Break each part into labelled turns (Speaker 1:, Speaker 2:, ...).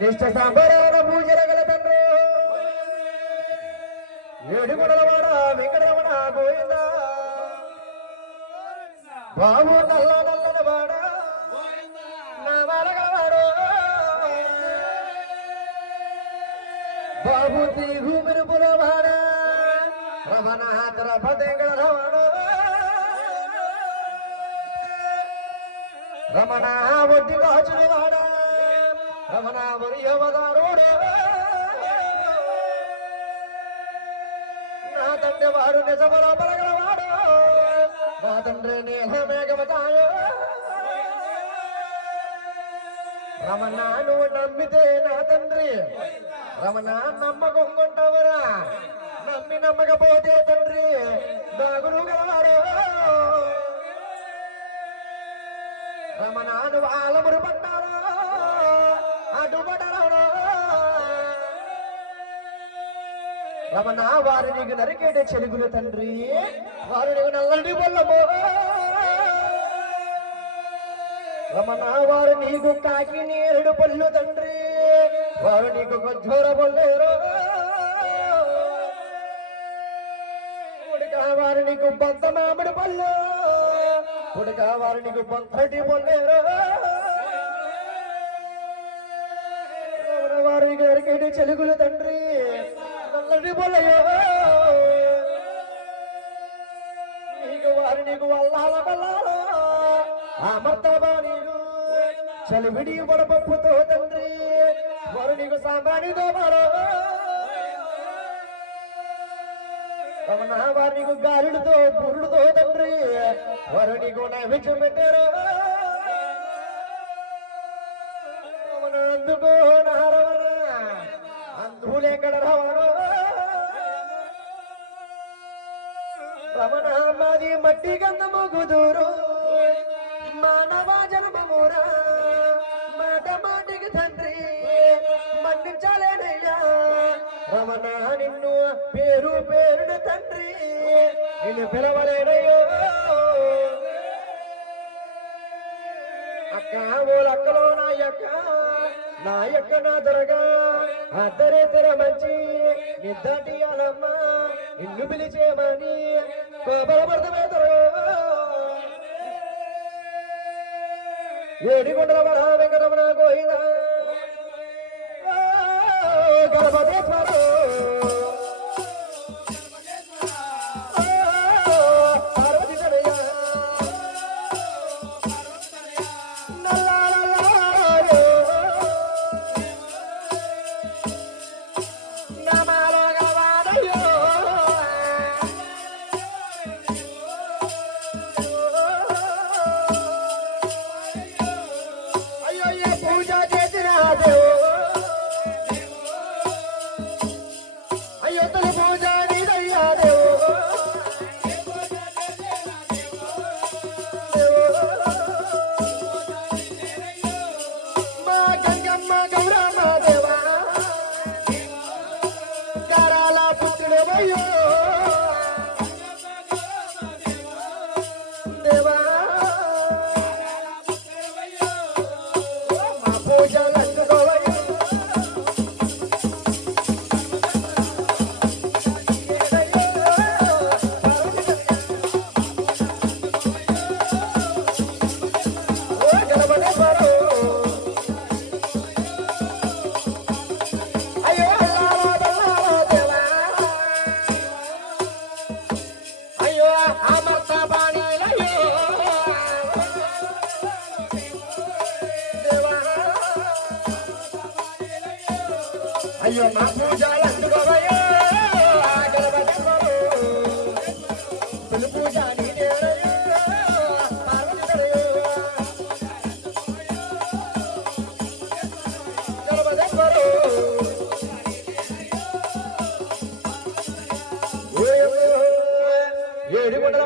Speaker 1: నిష్ట సాంబరాన పూజరగల తండ్రి. ఏడుగుడలవాడ వెంకటరమణ గోవింద. బాబు నల్ల నల్లన వాడ నా వాడగవాడు బాబు తీగు మెరుపుల వాడ రమణ ద్రపదెంగళ రమణ రమణ ఒడ్డి కాచుల వాడా రమణ వరియవదారోడు నా తండ్రి వారు నిజముల పలగలవాడు మా తండ్రి నీల మేఘమతాయో రమణ నువ్వు నమ్మితే నా తండ్రి రమణ నమ్మకొంగుంటావురా నమ్మి నమ్మకపోతే తండ్రి దాగురు గలవాడు రమణ నువ్వు ఆలమురు పట్టారా రమణ వారు నీకు నరికేటే చెలుగులు తండ్రి. వారు నీకు నల్లని బొల్లమో. రమణ వారు నీకు కాకి నేరుడు పళ్ళు తండ్రి. వారు నీకు గజ్జోర బొల్లేరు. వారు నీకు బంత మామిడి పళ్ళు వారు నీకు బంతటి బొల్లేరు. చెలుగుల తండ్రి. నల్లటి బొల్లయో నీకు వారి నీకు వల్లాల బల్లాలో. అమర్తబా నీకు. చలివిడి వడపప్పుతో తండ్రి. వారు నీకు సాంబాణితో మారో రమణ వారు నీకు గాలుడితో పురుడుతో తండ్రి. వారు నీకు నైవేద్యం పెట్టారు. రమణ అందుకో నారవణ. అందులేకడ రమణ మాది మట్టి గంధము కుదురు మానవ జన్మమురా మాట మాటికి తండ్రి. మన్నించలేనయ్యా. రమణ నిన్ను పేరు పేరున తండ్రి. నిన్ను పిలవలేనయ్యో. అక్క ఓలక్కలో నా యొక్క నా యొక్క నా దొరగా అద్దరే తెర మంచి నిద్దటి అలమ్మ నిన్ను పిలిచేమని కోపలపడతమే దొరగా ఏడి గుండల వడ వెంకటరమణ గోయిన గణపతేశ్వరు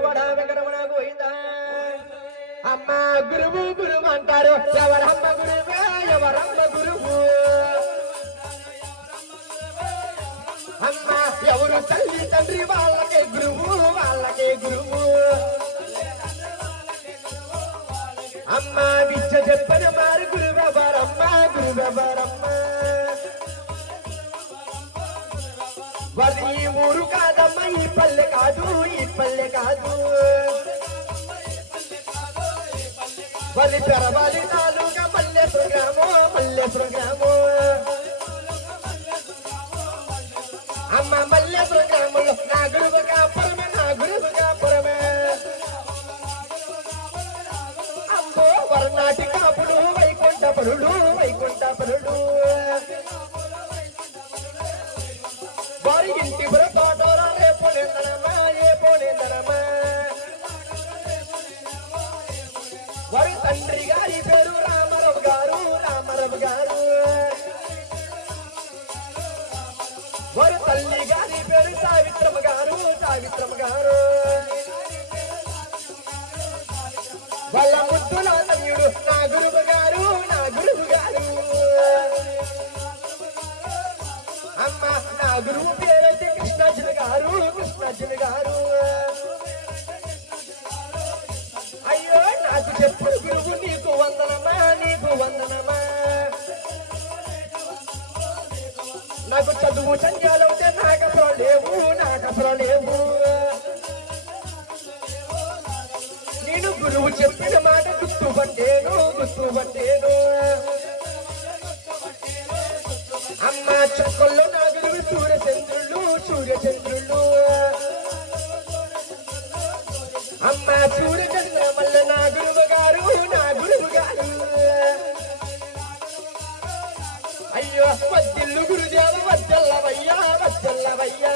Speaker 1: పడ వెంకటరమణ గోయిందా అమ్మ గురువు గురువు అంటారు ఎవరమ్మ గురువే ఎవరమ్మ అందరూ తల్లి తండ్రి వాళ్ళకే గురువు వాళ్ళకే గురువు. అమ్మ విద్య చెప్పని మారు గురువరమ్మ గురువరమ్మ వారి ఊరు కాదమ్మ ఈ పల్లె కాదు ఈ పల్లె కాదు. వారి తెరవాలి నాలుగా మల్లెపురం గ్రామం మల్లెపురం గ్రామం అమ్మ మల్లె ప్రోగ్రాములో నా గురువుగా నా అమ్మో వరనాటి కాపుడు వారి తల్లి గారి పేరు సావిత్రమ్మ గారు సావిత్రమ్మ గారు. వాళ్ళ ముద్దుల తమ్ముడు నా గురువు గారు నా గురువు గారు. అమ్మ నా గురువు పేరైతే కృష్ణార్జున గారు కృష్ణార్జున గారు. నాకు చదువు సంఖ్యలవుతే నాకు లేవు నాకు లేవు. నేను గురువు చెప్పిన అయ్యో వద్దిల్లు గురుదేవ వద్దల్లవయ్యా వద్దల్లవయ్యా.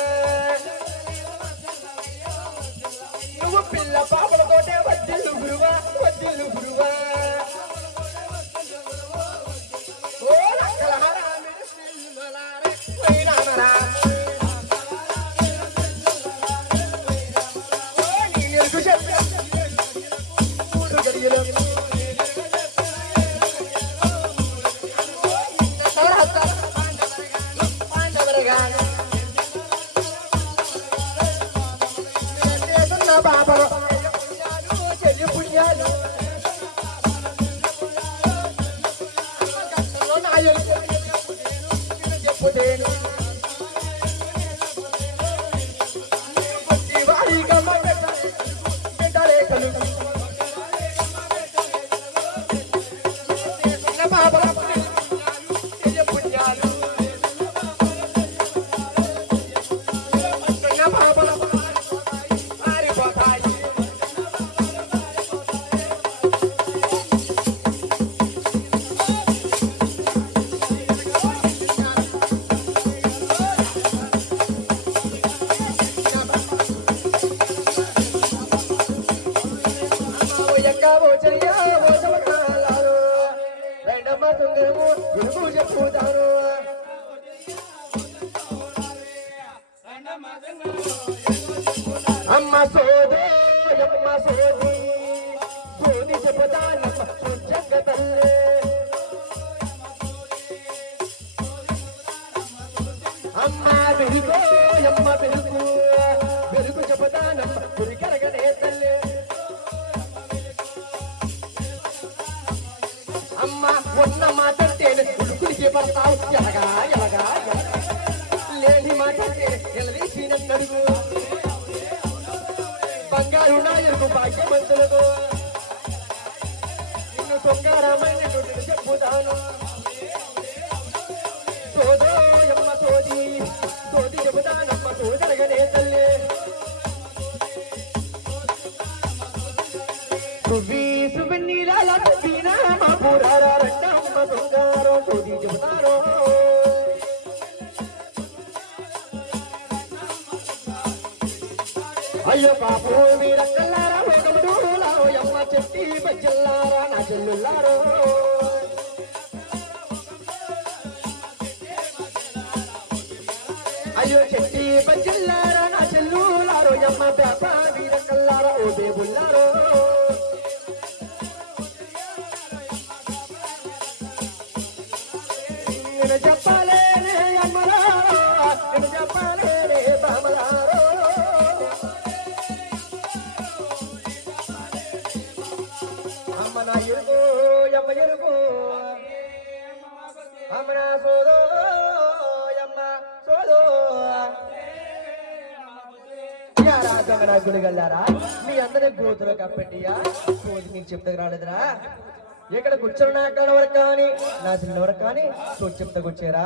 Speaker 1: పుట్టేను సోదో అమ్మ సోది. సోది చెప్పుతానమ్మ సుజంగ తల్లి. అమ్మ వెలుగో అమ్మ వెలుగు వెలుగు చెప్పుతానమ్మ గురికరగనే తల్లి. అమ్మ ఉన్న మాట తేనె ఉడుకుడికి ఎలగా ఎలగా లేని మాట తేనె ఎలదీసి నడుగు బంగారు నాయకు భాగ్యవంతులకు నిన్ను సొంగారమైన చెప్పుతాను సోదోయమ్మ సోది సోది చెబుతానమ్మ సోదరగనే తల్లి సువ్వి సువెన్నీలాల సువ్వినా మా పురారా రెండమ్మ సొంగారో సోది చెబుతారో అయ్యో పాపు మీరంగల్ దీప జిల్లారా నా చెల్లుల్లారో అయ్యో చెట్టి జిల్లారా నా చెల్లులారో ఎమ్మ పేప మీరక్కల్లారా ఓ దేవుల్లారో నేను అమరా సోదో అమ్మ సోదో. నా మీ అందరి గోతులు కప్పెట్టియా? కోతి మీకు చెప్తకు రాలేదురా. ఇక్కడ కూర్చున్న నా అక్కడ వరకు కానీ నా చిన్న వరకు కానీ చోటు చెప్తకు వచ్చారా